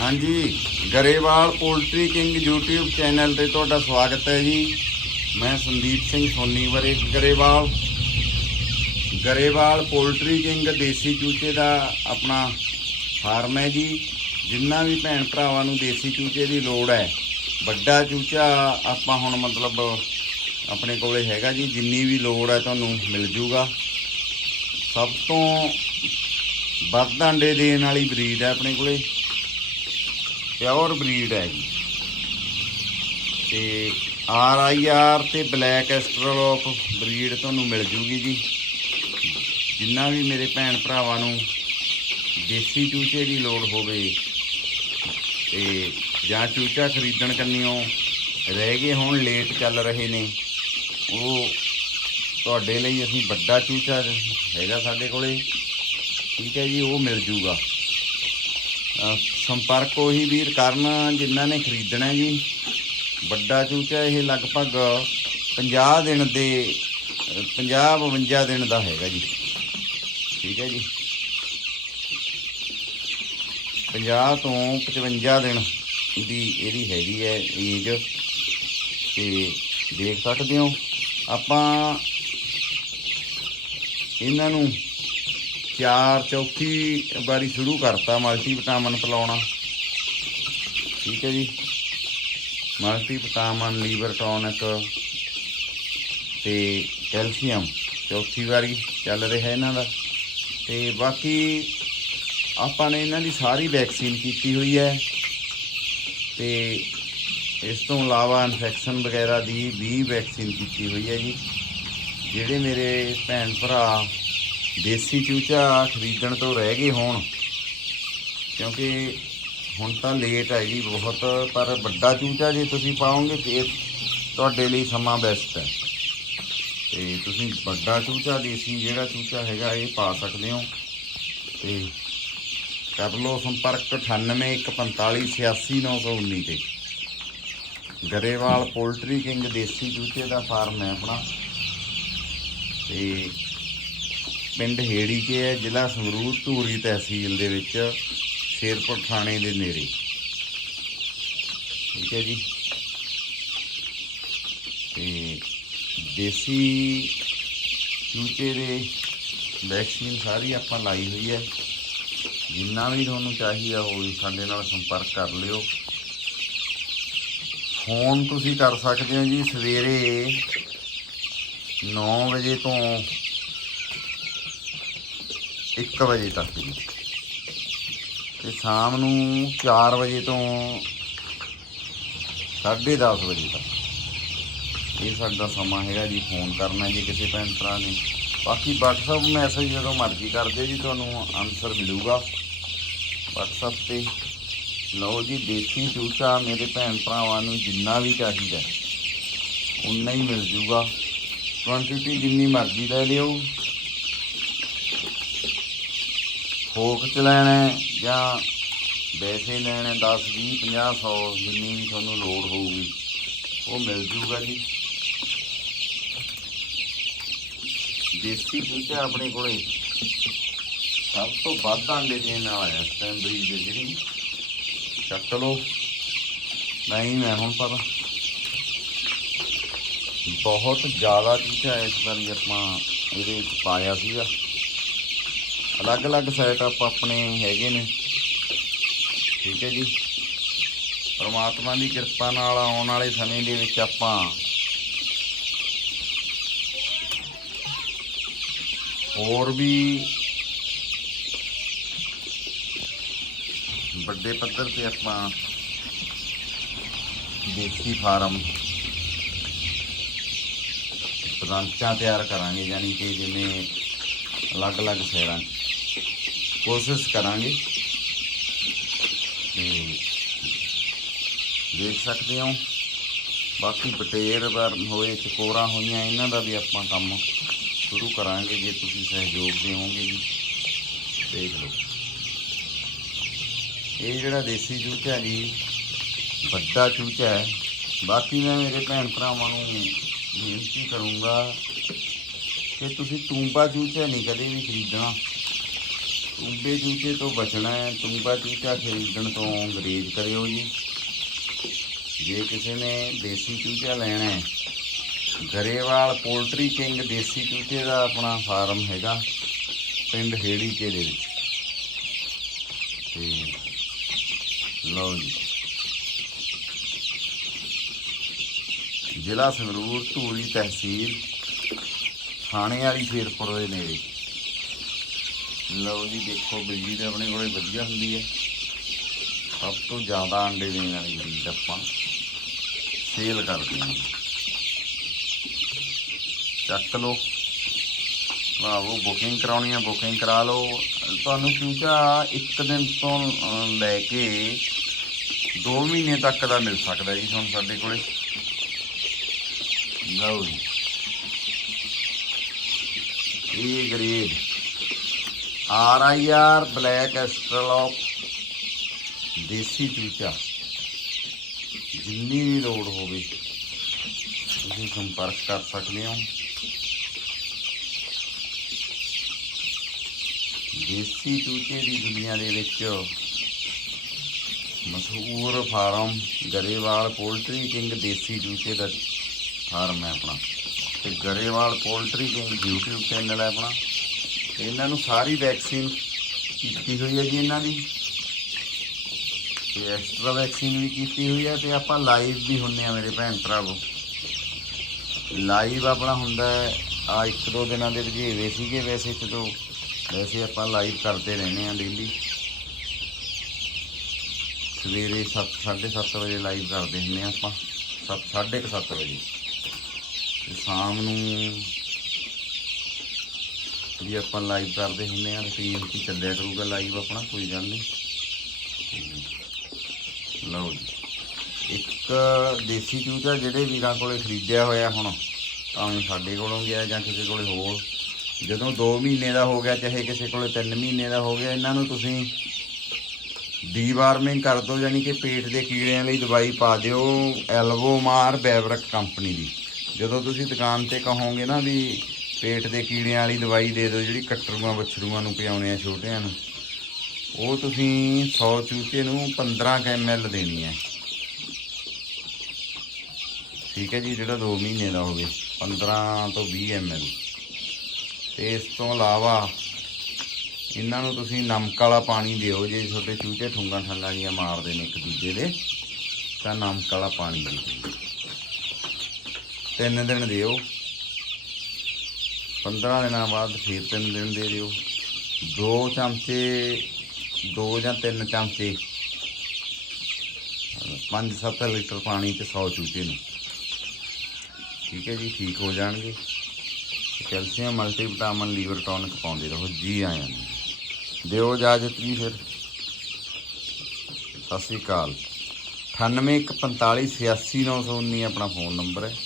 ਹਾਂਜੀ, Grewal poultry king YouTube channel ਤੇ ਤੁਹਾਡਾ ਸਵਾਗਤ ਹੈ ਜੀ। ਮੈਂ ਸੰਦੀਪ ਸਿੰਘ ਸੋਨੀ ਵਰੇ ਗਰੇਵਾਲ। ਗਰੇਵਾਲ ਪੋਲਟਰੀ ਕਿੰਗ ਦੇਸੀ ਚੂਚੇ ਦਾ ਆਪਣਾ ਫਾਰਮ ਹੈ ਜੀ। ਜਿੰਨਾ ਵੀ ਭੈਣ ਭਰਾਵਾਂ ਨੂੰ ਦੇਸੀ ਚੂਚੇ ਦੀ ਲੋੜ ਹੈ, ਵੱਡਾ ਚੂਚਾ ਆਪਾਂ ਹੁਣ ਮਤਲਬ ਆਪਣੇ ਕੋਲੇ ਹੈਗਾ ਜੀ। ਜਿੰਨੀ ਵੀ ਲੋੜ ਹੈ ਤੁਹਾਨੂੰ ਮਿਲ ਜੂਗਾ। ਸਭ ਤੋਂ ਵੱਧ ਅੰਡੇ ਦੇਣ ਵਾਲੀ ਬਰੀਡ ਹੈ ਆਪਣੇ ਕੋਲੇ। ਪਿਓਰ ਬਰੀਡ ਹੈ ਜੀ। ਤੇ ਆਰ ਆਈ ਆਰ ਤੇ ਬਲੈਕ ਐਸਟਰੋਪ ਬਰੀਡ ਤੁਹਾਨੂੰ ਮਿਲ ਜੂਗੀ ਜੀ। ਜਿੰਨਾ ਵੀ ਮੇਰੇ ਭੈਣ ਭਰਾਵਾਂ ਨੂੰ ਦੇਸੀ ਚੂਚੇ ਦੀ ਲੋੜ ਹੋਵੇ ਤੇ ਜਾਂ ਚੂਚਾ ਖਰੀਦਣ ਕੰਨਿਓ ਰਹਿ ਗਏ ਹੁਣ, ਲੇਟ ਚੱਲ ਰਹੇ ਨੇ, ਉਹ ਤੁਹਾਡੇ ਲਈ ਅਸੀਂ ਵੱਡਾ ਚੂਚਾ ਹੈਗਾ ਸਾਡੇ ਕੋਲੇ। ਠੀਕ ਹੈ ਜੀ, ਉਹ ਮਿਲ ਜੂਗਾ। ਸੰਪਰਕ ਉਹੀ ਵੀਰ ਕਰਨ ਜਿਨ੍ਹਾਂ ਨੇ ਖਰੀਦਣਾ ਜੀ। ਵੱਡਾ ਚੂਚਾ ਇਹ ਲਗਭਗ 50 ਦਿਨ ਦੇ 50 52 ਦਿਨ ਦਾ ਹੈਗਾ ਜੀ। ਠੀਕ ਹੈ ਜੀ। 50 ਤੋਂ 55 ਦਿਨ ਦੀ ਇਹਦੀ ਹੈਗੀ ਹੈ ਏਜ ਤੇ ਦੇਖ ਸਕਦੇ ਹੋ। ਆਪਾਂ ਇਹਨਾਂ ਨੂੰ ਚਾਰ ਚੌਥੀ ਵਾਰੀ ਸ਼ੁਰੂ ਕਰਤਾ ਮਲਟੀ ਵਿਟਾਮਿਨ ਪਿਲਾਉਣਾ। ਠੀਕ ਹੈ ਜੀ। ਮਲਟੀ ਵਿਟਾਮਿਨ ਲੀਵਰ ਟੌਨਿਕ ਤੇ ਕੈਲਸ਼ੀਅਮ ਚੌਥੀ ਵਾਰੀ ਚੱਲ ਰਿਹਾ ਇਹਨਾਂ ਦਾ। ਤੇ ਬਾਕੀ ਆਪਾਂ ਨੇ ਇਹਨਾਂ ਦੀ ਸਾਰੀ ਵੈਕਸੀਨ ਕੀਤੀ ਹੋਈ ਹੈ। ਤੇ ਇਸ ਤੋਂ ਇਲਾਵਾ ਇਨਫੈਕਸ਼ਨ ਵਗੈਰਾ ਦੀ ਵੀ ਵੈਕਸੀਨ ਕੀਤੀ ਹੋਈ ਹੈ ਜੀ। ਜਿਹੜੇ ਮੇਰੇ ਭੈਣ ਭਰਾ ਦੇਸੀ ਚੂਚਾ ਖਰੀਦਣ ਤੋਂ ਰਹਿ ਗਏ ਹੋਣ, ਕਿਉਂਕਿ ਹੁਣ ਤਾਂ ਲੇਟ ਹੈ ਜੀ ਬਹੁਤ, ਪਰ ਵੱਡਾ ਚੂਚਾ ਜੇ ਤੁਸੀਂ ਪਾਓਗੇ ਫਿਰ ਤੁਹਾਡੇ ਲਈ ਸਮਾਂ ਬੈਸਟ ਹੈ। ਤੇ ਤੁਸੀਂ ਵੱਡਾ ਚੂਚਾ, ਦੇਸੀ ਜਿਹੜਾ ਚੂਚਾ ਹੈਗਾ, ਇਹ ਪਾ ਸਕਦੇ ਹੋ। ਤੇ ਕਰ ਲਓ ਸੰਪਰਕ 9814586919 ਤੇ। ਗਰੇਵਾਲ ਪੋਲਟਰੀ ਕਿੰਗ ਦੇਸੀ ਚੂਚੇ ਦਾ ਫਾਰਮ ਹੈ ਆਪਣਾ। ਤੇ ਪਿੰਡ ਹੇੜੀ ਕੇ ਹੈ, ਜ਼ਿਲ੍ਹਾ ਸੰਗਰੂਰ, ਧੂਰੀ ਤਹਿਸੀਲ ਦੇ ਵਿੱਚ, ਸ਼ੇਰਪੁਰ ਥਾਣੇ ਦੇ ਨੇੜੇ। ਠੀਕ ਹੈ ਜੀ। ਤੇ ਦੇਸੀ ਚੂਚੇ ਦੇ ਵੈਕਸੀਨ ਸਾਰੀ ਆਪਾਂ ਲਾਈ ਹੋਈ ਹੈ। ਜਿੰਨਾ ਵੀ ਤੁਹਾਨੂੰ ਚਾਹੀਦਾ ਹੋਵੇ, ਸਾਡੇ ਨਾਲ ਸੰਪਰਕ ਕਰ ਲਿਓ। ਫੋਨ ਤੁਸੀਂ ਕਰ ਸਕਦੇ ਹੋ ਜੀ ਸਵੇਰੇ 9 ਵਜੇ ਤੋਂ 1 ਵਜੇ ਤੱਕ। ਜੀ ਤੇ ਸ਼ਾਮ ਨੂੰ 4 ਵਜੇ ਤੋਂ 10:30 ਵਜੇ ਤੱਕ। ਇਹ ਸਾਡਾ ਸਮਾਂ ਹੈਗਾ ਜੀ, ਫੋਨ ਕਰਨਾ ਜੇ ਕਿਸੇ ਭੈਣ ਭਰਾ ਨੇ। ਬਾਕੀ WhatsApp ਮੈਸੇਜ ਜਦੋਂ ਮਰਜ਼ੀ ਕਰਦੇ ਜੀ, ਤੁਹਾਨੂੰ ਆਨਸਰ ਮਿਲੂਗਾ। WhatsApp ਤੇ ਲਓ ਜੀ, ਦੇਸੀ ਚੂਚਾ ਮੇਰੇ ਭੈਣ ਭਰਾਵਾਂ ਨੂੰ ਜਿੰਨਾ ਵੀ ਚਾਹੀਦਾ ਉਨਾ ਹੀ ਮਿਲ ਜੂਗਾ। ਕੁਆਂਟੀਟੀ ਜਿੰਨੀ ਮਰਜ਼ੀ ਲੈ ਲਿਓ। ਫੋਕ ਚ ਲੈਣਾ ਜਾਂ ਵੈਸੇ ਲੈਣਾ 10 20 50 100 ਜਿੰਨੀ ਵੀ ਤੁਹਾਨੂੰ ਲੋੜ ਹੋਊਗੀ, ਉਹ ਮਿਲ ਜੂਗਾ ਜੀ। ਦੇਸੀ ਚੂਚਾ ਆਪਣੇ ਕੋਲੇ ਸਭ ਤੋਂ ਵੱਧ ਆਂਡੇ ਦੇਣ ਵਾਲਾ ਹੈ ਇਸ ਟਾਈਮ ਬਰੀਡ ਜਿਹੜੀ। ਚੱਕ ਲਓ। ਨਹੀਂ, ਮੈਂ ਹੁਣ ਪਰ ਬਹੁਤ ਜ਼ਿਆਦਾ ਚੀਜ਼ਾਂ ਇਸ ਵਾਰੀ ਆਪਾਂ ਇਹਦੇ ਵਿੱਚ ਪਾਇਆ ਸੀਗਾ। ਅਲੱਗ-ਅਲੱਗ ਸੈਟਅਪ ਆਪਣੇ ਹੈਗੇ ਨੇ। ਠੀਕ ਹੈ ਜੀ। ਪਰਮਾਤਮਾ ਦੀ ਕਿਰਪਾ ਨਾਲ ਆਉਣ ਵਾਲੇ ਸਮੇਂ ਦੇ ਵਿੱਚ ਆਪਾਂ ਹੋਰ ਵੀ ਵੱਡੇ ਪੱਧਰ ਤੇ ਆਪਾਂ ਦੇਸੀ ਫਾਰਮ ਬ੍ਰਾਂਚਾਂ ਤਿਆਰ ਕਰਾਂਗੇ, ਯਾਨੀ ਕਿ ਜਿਵੇਂ ਅਲੱਗ-ਅਲੱਗ ਸ਼ਹਿਰਾਂ 'ਚ। ਕੋਸ਼ਿਸ਼ ਕਰਾਂਗੇ। ਤੇ ਦੇਖ ਸਕਦੇ ਹੋ। ਬਾਕੀ ਬਟੇਰ ਵਰ ਹੋਏ ਚਕੋਰਾਂ ਹੋਈਆਂ, ਇਹਨਾਂ ਦਾ ਵੀ ਆਪਾਂ ਕੰਮ ਸ਼ੁਰੂ ਕਰਾਂਗੇ ਜੇ ਤੁਸੀਂ ਸਹਿਯੋਗ ਦੇਵੋਗੇ ਜੀ। ਦੇਖ ਲਓ। ਇਹ ਜਿਹੜਾ ਦੇਸੀ ਚੂਚਾ ਜੀ, ਵੱਡਾ ਚੂਚਾ ਹੈ। ਬਾਕੀ ਮੈਂ ਮੇਰੇ ਭੈਣ ਭਰਾਵਾਂ ਨੂੰ ਬੇਨਤੀ ਕਰੂੰਗਾ ਕਿ ਤੁਸੀਂ ਟੂੰਬਾ ਚੂਚਾ ਨਹੀਂ ਕਦੇ ਵੀ ਖਰੀਦਣਾ। ਟੂੰਬੇ ਚੂਚੇ ਤੋਂ ਬਚਣਾ ਹੈ ਟੂੰਬਾ ਚੂਚਾ ਖਰੀਦਣ ਤੋਂ ਗਰੇਜ ਕਰਿਓ ਜੀ। ਜੇ ਕਿਸੇ ਨੇ ਦੇਸੀ ਚੂਚਾ ਲੈਣਾ ਹੈ, ਗਰੇਵਾਲ ਪੋਲਟਰੀ ਕਿੰਗ ਦੇਸੀ ਚੂਚੇ ਦਾ ਆਪਣਾ ਫਾਰਮ ਹੈਗਾ, ਪਿੰਡ ਹੇੜੀਕੇ ਦੇ ਵਿੱਚ। ਤੇ ਲਓ ਜੀ। ਜ਼ਿਲ੍ਹਾ ਸੰਗਰੂਰ ਧੂਰੀ ਤਹਿਸੀਲ, ਥਾਣੇ ਵਾਲੀ ਸ਼ੇਰਪੁਰ ਦੇ ਨੇੜੇ। ਲਓ ਜੀ, ਦੇਖੋ ਬਿਜਲੀ ਤੇ ਆਪਣੇ ਕੋਲੇ ਵਧੀਆ ਹੁੰਦੀ ਹੈ। ਸਭ ਤੋਂ ਜ਼ਿਆਦਾ ਅੰਡੇ ਦੇਣ ਵਾਲੀ ਬਰੀਡ ਆਪਾਂ ਸੇਲ ਕਰਦੇ ਹਾਂ ਚੱਕ ਲਓ। ਆਵੋ ਬੁਕਿੰਗ ਕਰਾਉਣੀ ਹੈ ਬੁਕਿੰਗ ਕਰਾ ਲਓ। ਤੁਹਾਨੂੰ ਚੂਚਾ ਇੱਕ ਦਿਨ ਤੋਂ ਲੈ ਕੇ 2 ਮਹੀਨੇ ਤੱਕ ਦਾ ਮਿਲ ਸਕਦਾ ਜੀ ਤੁਹਾਨੂੰ ਸਾਡੇ ਕੋਲੇ। ਲਓ ਜੀ। ਇਹ grade R I R black Australorp ਦੇਸੀ ਚੂਚਾ। ਜਿੰਨੀ ਵੀ ਲੋੜ ਹੋਵੇ, ਤੁਸੀਂ ਸੰਪਰਕ ਕਰ ਸਕਦੇ ਹੋ। ਦੇਸੀ ਚੂਚੇ ਦੀ ਦੁਨੀਆ ਦੇ ਵਿੱਚ ਮਸ਼ਹੂਰ ਫਾਰਮ ਗਰੇਵਾਲ ਪੋਲਟਰੀ ਕਿੰਗ ਦੇਸੀ ਚੂਚੇ ਦਾ ਫਾਰਮ ਹੈ ਆਪਣਾ। ਤੇ Grewal poultry king YouTube channel ਹੈ ਆਪਣਾ। ਇਹਨਾਂ ਨੂੰ ਸਾਰੀ ਵੈਕਸੀਨ ਕੀਤੀ ਹੋਈ ਹੈ ਜੀ ਇਹਨਾਂ ਦੀ। ਤੇ ਐਕਸਟਰਾ ਵੈਕਸੀਨ ਵੀ ਕੀਤੀ ਹੋਈ ਹੈ ਤੇ ਆਪਾਂ ਲਾਈਵ ਵੀ ਹੁੰਨੇ ਆ ਮੇਰੇ ਭੈਣ ਭਰਾਵੋ ਲਾਈਵ ਆਪਣਾ ਹੁੰਦਾ ਆ ਇੱਕ ਦੋ ਦਿਨਾਂ ਦੇ ਰਜੇਵੇ ਸੀਗੇ ਵੈਸੇ ਚਲੋ ਵੈਸੇ ਆਪਾਂ ਲਾਈਵ ਕਰਦੇ ਰਹਿੰਦੇ ਆ ਡੇਲੀ ਸਵੇਰੇ 7 7:30 ਵਜੇ ਲਾਈਵ ਕਰਦੇ ਹੁੰਦੇ ਆ ਆਪਾਂ। 7 7:30 ਵਜੇ। ਤੇ ਸ਼ਾਮ ਨੂੰ ਵੀ ਆਪਾਂ ਲਾਈਵ ਕਰਦੇ ਹੁੰਦੇ ਆ ਰੁਟੀਨ ਕੀ ਚੱਲਿਆ ਕਰੂਗਾ ਲਾਈਵ ਆਪਣਾ, ਕੋਈ ਗੱਲ ਨਹੀਂ। ਲਓ ਜੀ। ਇੱਕ ਦੇਸੀ ਚੂਚਾ ਜਿਹੜੇ ਵੀਰਾਂ ਕੋਲੇ ਖਰੀਦਿਆ ਹੋਇਆ ਹੁਣ, ਭਾਵੇਂ ਸਾਡੇ ਕੋਲੋਂ ਗਿਆ ਜਾਂ ਕਿਸੇ ਕੋਲੇ ਹੋਰ। ਜਦੋਂ 2 ਮਹੀਨੇ ਦਾ ਹੋ ਗਿਆ, ਚਾਹੇ ਕਿਸੇ ਕੋਲੇ 3 ਮਹੀਨੇ ਦਾ ਹੋ ਗਿਆ, ਇਹਨਾਂ ਨੂੰ ਤੁਸੀਂ ਡੀਵਾਰਮਿੰਗ ਕਰ ਦਿਓ ਯਾਨੀ ਕਿ ਪੇਟ ਦੇ ਕੀੜਿਆਂ ਲਈ ਦਵਾਈ ਪਾ ਦਿਓ ਐਲਵੋਮਾਰ ਬੈਵਰਕ ਕੰਪਨੀ ਦੀ। ਜਦੋਂ ਤੁਸੀਂ ਦੁਕਾਨ ਤੇ ਕਹੋਗੇ ਨਾ ਵੀ ਪੇਟ ਦੇ ਕੀੜਿਆਂ ਵਾਲੀ ਦਵਾਈ ਦੇ ਦਿਓ, ਜਿਹੜੀ ਕੱਟਰੂਆਂ ਬੱਛਰੂਆਂ ਨੂੰ ਪਿਆਉਣੇ ਆ ਛੋਟਿਆਂ ਨੂੰ। ਉਹ ਤੁਸੀਂ 100 ਚੂਚੇ ਨੂੰ 15 ml ਦੇਣੀ ਹੈ। ਠੀਕ ਹੈ ਜੀ, ਜਿਹੜਾ 2 ਮਹੀਨੇ ਦਾ ਹੋਵੇ 15 ਤੋਂ 20 ml ਤੇ ਇਸ ਤੋਂ ਇਲਾਵਾ ਇਹਨਾਂ ਨੂੰ ਤੁਸੀਂ ਨਮਕ ਵਾਲਾ ਪਾਣੀ ਦਿਓ, ਜੇ ਛੋਟੇ ਚੂਚੇ ਠੁੰਗਾ ਠੰਗਾ ਜੀਆਂ ਮਾਰਦੇ ਨੇ ਇੱਕ ਦੂਜੇ ਦੇ, ਤਾਂ ਨਮਕ ਵਾਲਾ ਪਾਣੀ ਦਿਓ। ਤਿੰਨ ਦਿਨ ਦਿਓ। 15 ਦਿਨਾਂ ਬਾਅਦ ਫਿਰ ਤਿੰਨ ਦਿਨ ਦੇ ਦਿਓ। ਦੋ ਚਮਚੇ, ਦੋ ਜਾਂ ਤਿੰਨ ਚਮਚੇ। 5-7 ਲੀਟਰ ਪਾਣੀ ਤੇ 100 ਚੂਚੇ ਨੂੰ। ਠੀਕ ਹੈ ਜੀ, ਠੀਕ ਹੋ ਜਾਣਗੇ। ਕੈਲਸ਼ੀਅਮ, ਮਲਟੀਵਿਟਾਮਿਨ, ਲੀਵਰ ਟੌਨਿਕ ਪਾਉਂਦੇ ਰਹੋ, ਜੀ ਆਇਆਂ ਨੂੰ। ਦਿਓ ਇਜਾਜ਼ਤ ਜੀ ਫਿਰ। ਸਤਿ ਸ੍ਰੀ ਅਕਾਲ। 9815486919 ਆਪਣਾ ਫੋਨ ਨੰਬਰ ਹੈ।